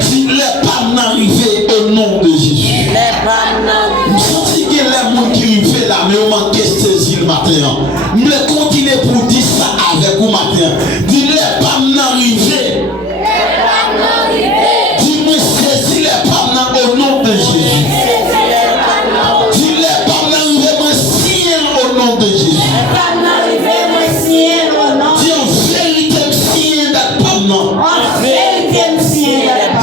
Dis les pas n'arriver au nom de Jésus. Je sens que les gens qui arrivent là, mais on manque de saisir le matin. Je continue pour dire ça avec vous matin. Dis les pas n'arriver. Dis-moi saisir les pas au nom de Jésus. Dis les pas n'arriver, moi signe au nom de Jésus. Dis en vérité, signe d'être pas non.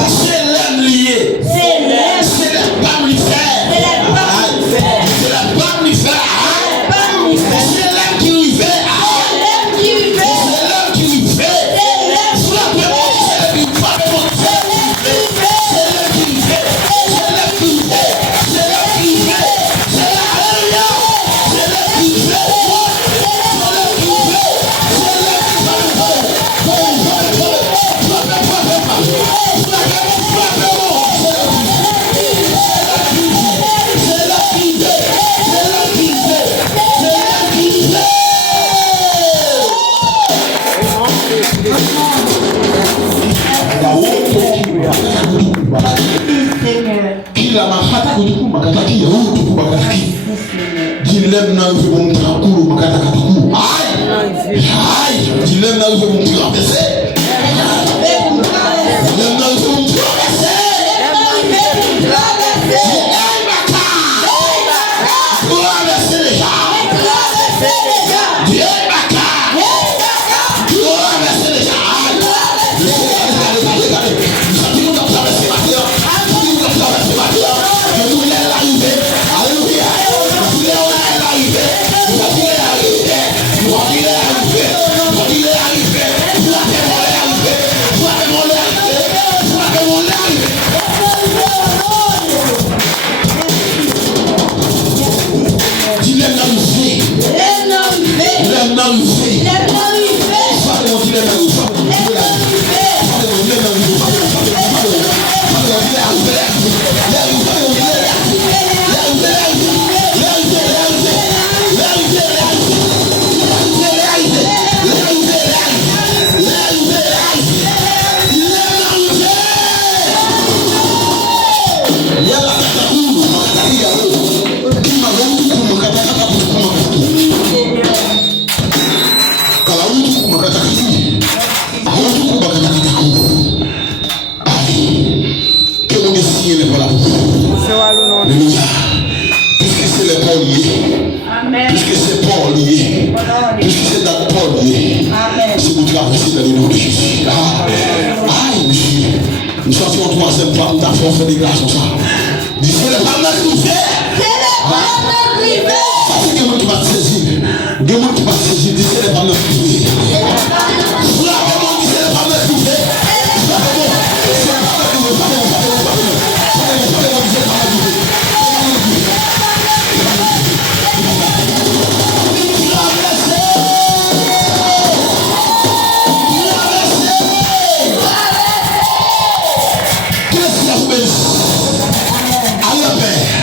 C'est l'âme liée. C'est la femme lui fait. C'est la femme lui fait. C'est l'âme qui lui fait. C'est l'âme qui lui fait. Frappez-moi, c'est lui, frappez-moi, c'est lui. C'est l'âme qui lui fait. C'est l'âme qui lui fait. C'est l'âme qui lui fait. C'est l'âme qui lui fait. C'est l'âme qui lui fait. Kila mahata kutuku makataki ya utu kubakataki dilem na uve mumtakuru makatakaku ai dilem na uve mumtakapese dilem na uve mumtakapese Puisque c'est les Paul liés, puisque c'est Paul lié, puisque c'est dans Paul lié, c'est vous traverser dans le nom de Jésus. Aïe, monsieur, nous sommes en troisième fois, nous avons fait des grâces comme ça. Dis, c'est le parlement qui nous fait. C'est le parlement qui fait.